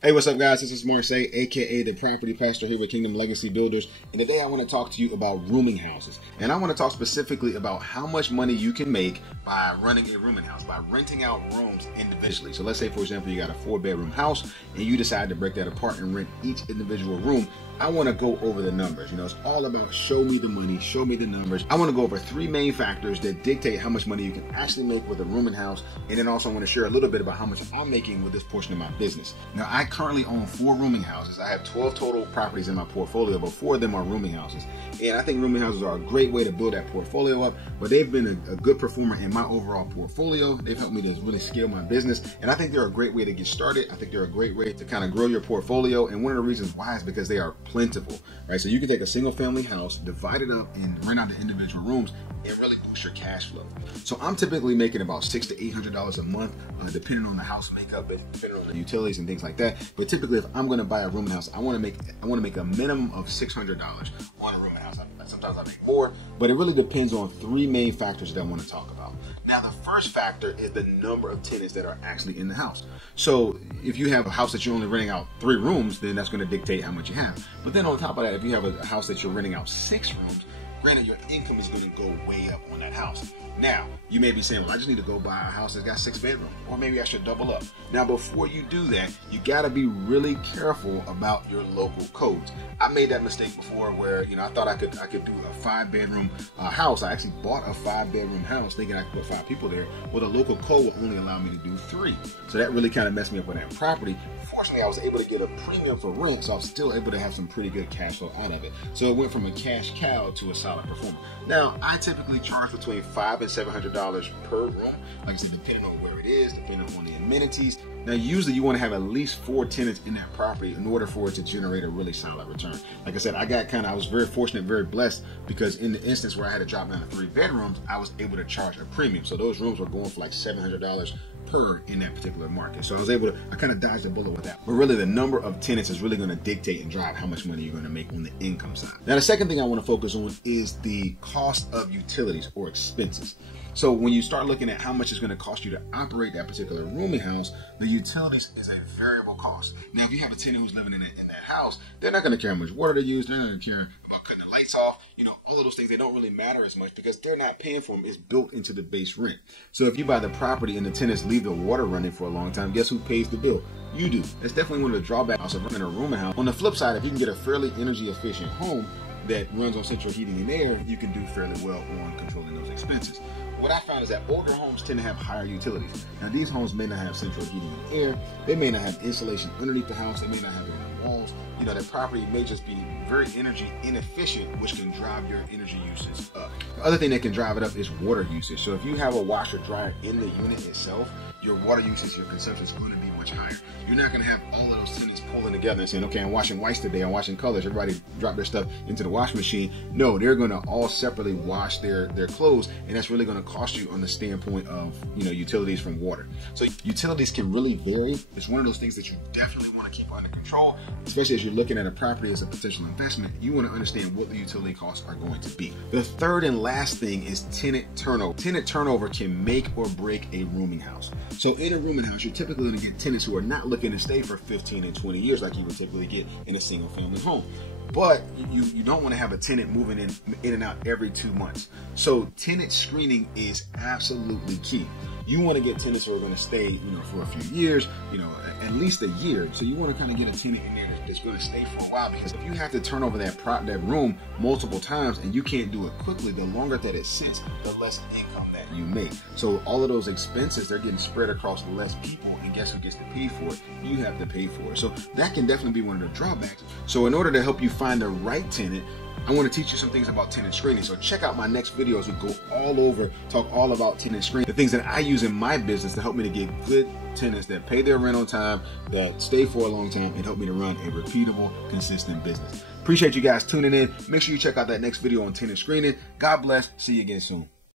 Hey, what's up, guys? This is Marseille, aka the Property Pastor here with Kingdom Legacy Builders. And today I want to talk to you about rooming houses. And I want to talk specifically about how much money you can make by running a rooming house, by renting out rooms individually. So let's say, for example, you got a 4-bedroom house and you decide to break that apart and rent each individual room. I want to go over the numbers. It's all about show me the money, show me the numbers. I want to go over 3 main factors that dictate how much money you can actually make with a rooming house. And then also I want to share a little bit about how much I'm making with this portion of my business. Now, I currently own 4 rooming houses. I have 12 total properties in my portfolio, but 4 of them are rooming houses. And I think rooming houses are a great way to build that portfolio up, but they've been a good performer in my overall portfolio. They've helped me to really scale my business. And I think they're a great way to get started. I think they're a great way to kind of grow your portfolio. And one of the reasons why is because they are plentiful, right? So you can take a single family house, divide it up and rent out the individual rooms and really boost your cash flow. So I'm typically making about $600 to $800 a month, depending on the house makeup, depending on the utilities and things like that. But typically, if I'm going to buy a rooming house, I want to make a minimum of $600 on a rooming house. Sometimes I make more, but it really depends on 3 main factors that I want to talk about. Now, the first factor is the number of tenants that are actually in the house. So if you have a house that you're only renting out 3 rooms, then that's going to dictate how much you have. But then on top of that, if you have a house that you're renting out 6 rooms, granted, your income is going to go way up on that house. Now, you may be saying, well, I just need to go buy a house that's got 6 bedrooms, or maybe I should double up. Now, before you do that, you got to be really careful about your local codes. I made that mistake before where, I thought I could do a 5-bedroom house. I actually bought a 5-bedroom house thinking I could put 5 people there. Well, the local code will only allow me to do 3. So that really kind of messed me up on that property. Fortunately, I was able to get a premium for rent, so I was still able to have some pretty good cash flow out of it. So it went from a cash cow to a solid performer. Now, I typically charge between $500 and $700 per room. Like I said, depending on where it is, depending on the amenities. Now, usually you want to have at least 4 tenants in that property in order for it to generate a really solid return. Like I said, I was very fortunate, very blessed, because in the instance where I had to drop down to 3 bedrooms, I was able to charge a premium. So those rooms were going for like $700 per in that particular market. So I kind of dodged a bullet with that. But really, the number of tenants is really going to dictate and drive how much money you're going to make on the income side. Now, the second thing I want to focus on is the cost of utilities or expenses. So when you start looking at how much it's going to cost you to operate that particular rooming house, the utilities is a variable cost. Now, if you have a tenant who's living in that house, they're not going to care how much water they use. They're not going to care about cutting the lights off. All of those things, they don't really matter as much because they're not paying for them. It's built into the base rent. So if you buy the property and the tenants leave the water running for a long time, guess who pays the bill? You do. That's definitely one of the drawbacks of running a rooming house. On the flip side, if you can get a fairly energy efficient home that runs on central heating and air, you can do fairly well on controlling those expenses. What I found is that older homes tend to have higher utilities. Now, these homes may not have central heating and air. They may not have insulation underneath the house. They may not have it in the walls. That property may just be very energy inefficient, which can drive your energy usage up. The other thing that can drive it up is water usage. So if you have a washer dryer in the unit itself, your water usage, your consumption is going to be much higher. You're not going to have all of those tenants pulling together and saying, okay, I'm washing whites today, I'm washing colors. Everybody drop their stuff into the washing machine. No, they're going to all separately wash their clothes, and that's really going to cost you on the standpoint of utilities from water. So utilities can really vary. It's one of those things that you definitely want to keep under control, especially as you're looking at a property as a potential investment. You want to understand what the utility costs are going to be. The third and last thing is tenant turnover. Tenant turnover can make or break a rooming house. So in a rooming house, you're typically going to get tenants who are not looking to stay for 15 and 20 years like you would typically get in a single family home. But you don't want to have a tenant moving in and out every 2 months. So tenant screening is absolutely key. You want to get tenants who are going to stay, for a few years, at least a year. So you want to kind of get a tenant in there that's going to stay for a while, because if you have to turn over that room multiple times and you can't do it quickly, the longer that it sits, the less income that you make. So all of those expenses, they're getting spread across less people, and guess who gets to pay for it? You have to pay for it. So that can definitely be one of the drawbacks. So in order to help you find the right tenant, I want to teach you some things about tenant screening. So check out my next videos. We go all over, talk all about tenant screening, the things that I use in my business to help me to get good tenants that pay their rent on time, that stay for a long time, and help me to run a repeatable, consistent business. Appreciate you guys tuning in. Make sure you check out that next video on tenant screening. God bless. See you again soon.